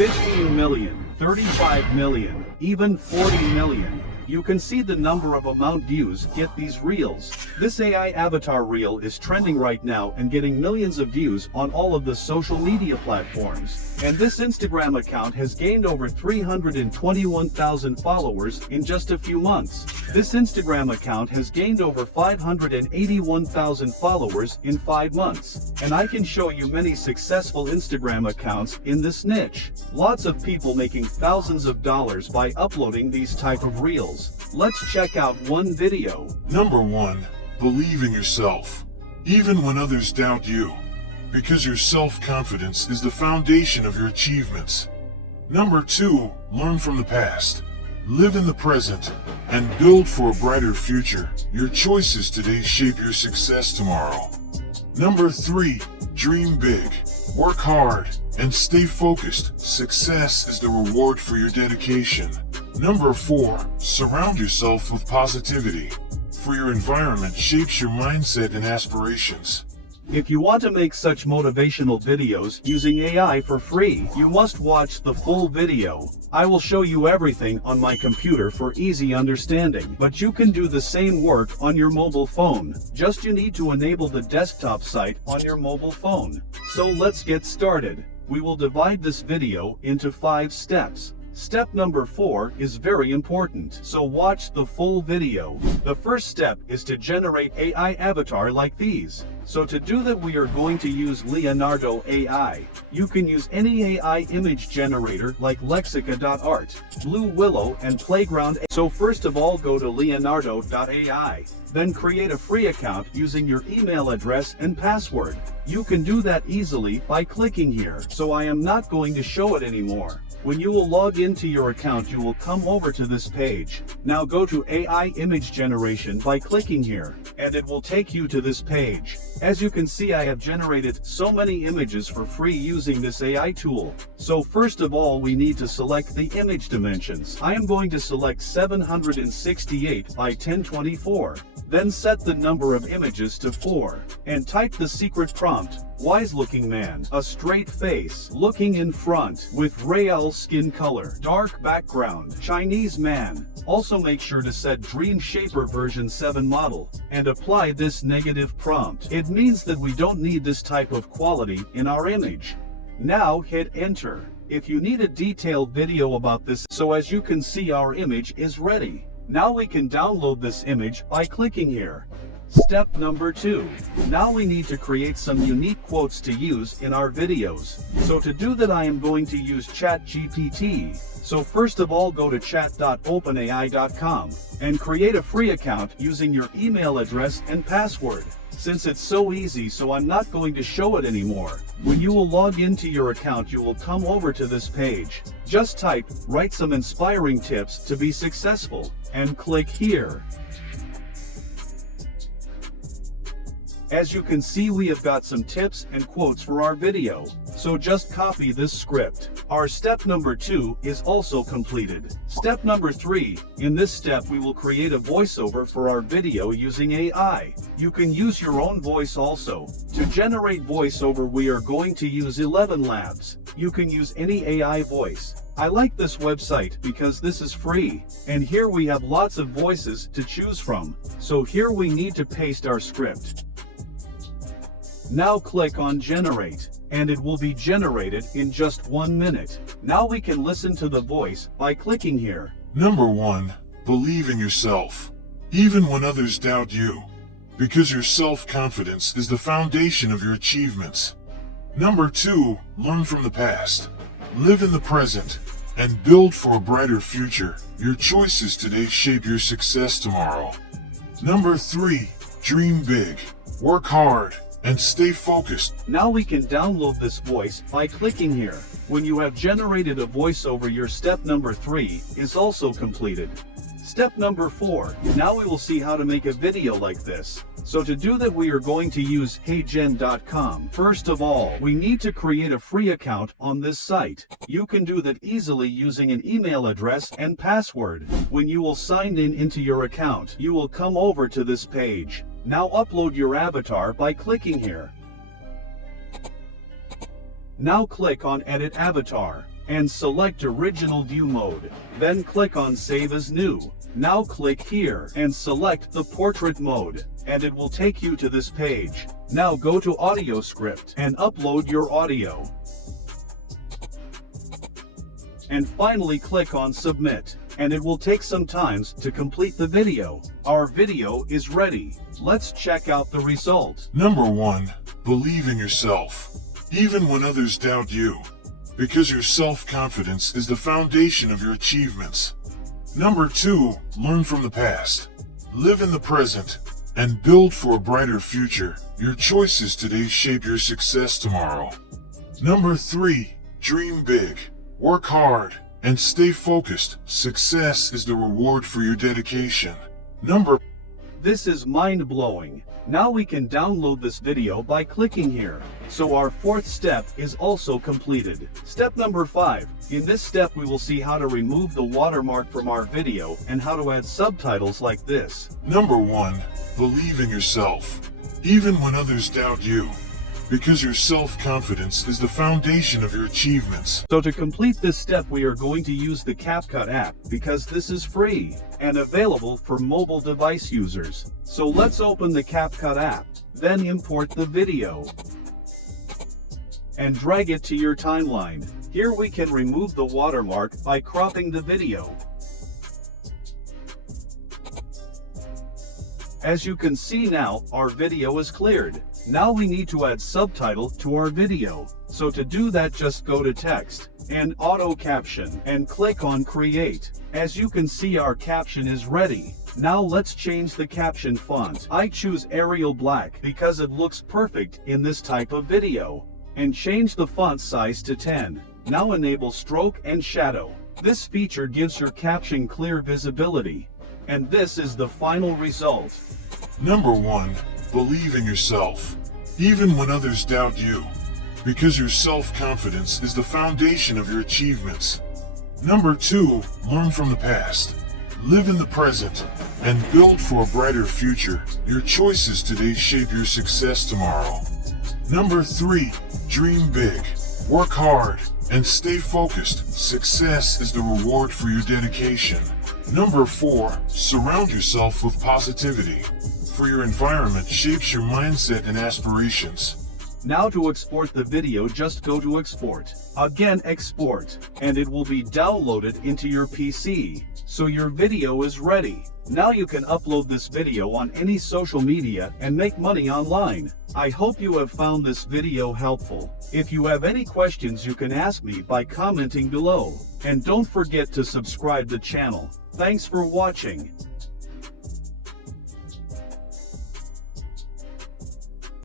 15 million, 35 million, even 40 million. You can see the number of amount views get these reels. This AI avatar reel is trending right now and getting millions of views on all of the social media platforms. And this Instagram account has gained over 321,000 followers in just a few months. This Instagram account has gained over 581,000 followers in 5 months. And I can show you many successful Instagram accounts in this niche. Lots of people making thousands of dollars by uploading these type of reels. Let's check out one video. Number 1. Believe in yourself, even when others doubt you, because your self-confidence is the foundation of your achievements. Number 2. Learn from the past, live in the present, and build for a brighter future. Your choices today shape your success tomorrow. Number 3. Dream big, work hard, and stay focused. Success is the reward for your dedication. Number 4. Surround yourself with positivity, for your environment shapes your mindset and aspirations. If you want to make such motivational videos using AI for free, you must watch the full video. I will show you everything on my computer for easy understanding, but you can do the same work on your mobile phone. Just you need to enable the desktop site on your mobile phone. So let's get started. We will divide this video into 5 steps. Step number 4 is very important, so watch the full video. The first step is to generate AI avatar like these. So to do that we are going to use Leonardo AI. You can use any AI image generator like Lexica.art, Blue Willow and Playground. So first of all go to Leonardo.ai. Then create a free account using your email address and password. You can do that easily by clicking here, so I am not going to show it anymore. When you will log into your account, you will come over to this page. Now go to AI image generation by clicking here, and it will take you to this page. As you can see, I have generated so many images for free using this AI tool. So first of all, we need to select the image dimensions. I am going to select 768 by 1024. Then set the number of images to 4, and type the secret prompt. Wise looking man, a straight face, looking in front, with real skin color, dark background, Chinese man. Also make sure to set Dream Shaper version 7 model, and apply this negative prompt. It means that we don't need this type of quality in our image. Now hit enter. If you need a detailed video about this, so as you can see our image is ready. Now we can download this image by clicking here. Step number 2. Now we need to create some unique quotes to use in our videos. So to do that I am going to use ChatGPT. So first of all go to chat.openai.com and create a free account using your email address and password. Since it's so easy, so I'm not going to show it anymore. When you will log into your account, you will come over to this page. Just type, write some inspiring tips to be successful, and click here. As you can see, we have got some tips and quotes for our video, so just copy this script. Our step number 2 is also completed. Step number 3, in this step we will create a voiceover for our video using AI. You can use your own voice also. To generate voiceover we are going to use 11 Labs. You can use any AI voice. I like this website because this is free, and here we have lots of voices to choose from. So here we need to paste our script. Now click on generate, and it will be generated in just 1 minute. Now we can listen to the voice by clicking here. Number 1. Believe in yourself, even when others doubt you, because your self-confidence is the foundation of your achievements. Number 2. Learn from the past, live in the present, and build for a brighter future. Your choices today shape your success tomorrow. Number 3. Dream big, work hard, and stay focused. Now we can download this voice by clicking here. When you have generated a voiceover, your step number 3 is also completed. Step number 4. Now we will see how to make a video like this. So to do that we are going to use heygen.com. First of all, we need to create a free account on this site. You can do that easily using an email address and password. When you will sign in into your account, you will come over to this page. Now upload your avatar by clicking here. Now click on Edit Avatar, and select Original View Mode. Then click on Save as New. Now click here and select the Portrait mode, and it will take you to this page. Now go to Audio Script and upload your audio. And finally click on Submit, and it will take some time to complete the video. Our video is ready. Let's check out the result. Number 1. Believe in yourself, even when others doubt you, because your self-confidence is the foundation of your achievements. Number 2. Learn from the past, live in the present, and build for a brighter future. Your choices today shape your success tomorrow. Number 3. Dream big, work hard, and stay focused. Success is the reward for your dedication. This is mind-blowing. Now we can download this video by clicking here. So our fourth step is also completed. Step number 5. In this step we will see how to remove the watermark from our video and how to add subtitles like this. Number 1. Believe in yourself, even when others doubt you, because your self-confidence is the foundation of your achievements. So to complete this step we are going to use the CapCut app because this is free and available for mobile device users. So let's open the CapCut app, then import the video and drag it to your timeline. Here we can remove the watermark by cropping the video. As you can see now, our video is cleared. Now we need to add subtitle to our video. So to do that, just go to Text and Auto Caption and click on Create. As you can see, our caption is ready. Now let's change the caption font. I choose Arial Black because it looks perfect in this type of video. And change the font size to 10. Now enable stroke and shadow. This feature gives your caption clear visibility. And this is the final result. Number 1. Believe in yourself, even when others doubt you, because your self-confidence is the foundation of your achievements. Number 2. Learn from the past, live in the present, and build for a brighter future. Your choices today shape your success tomorrow. Number 3. Dream big, work hard, and stay focused. Success is the reward for your dedication. Number 4. Surround yourself with positivity, for your environment shapes your mindset and aspirations. Now to export the video, just go to Export. Again Export, and it will be downloaded into your PC. So your video is ready. Now you can upload this video on any social media and make money online. I hope you have found this video helpful. If you have any questions you can ask me by commenting below. And don't forget to subscribe the channel. Thanks for watching.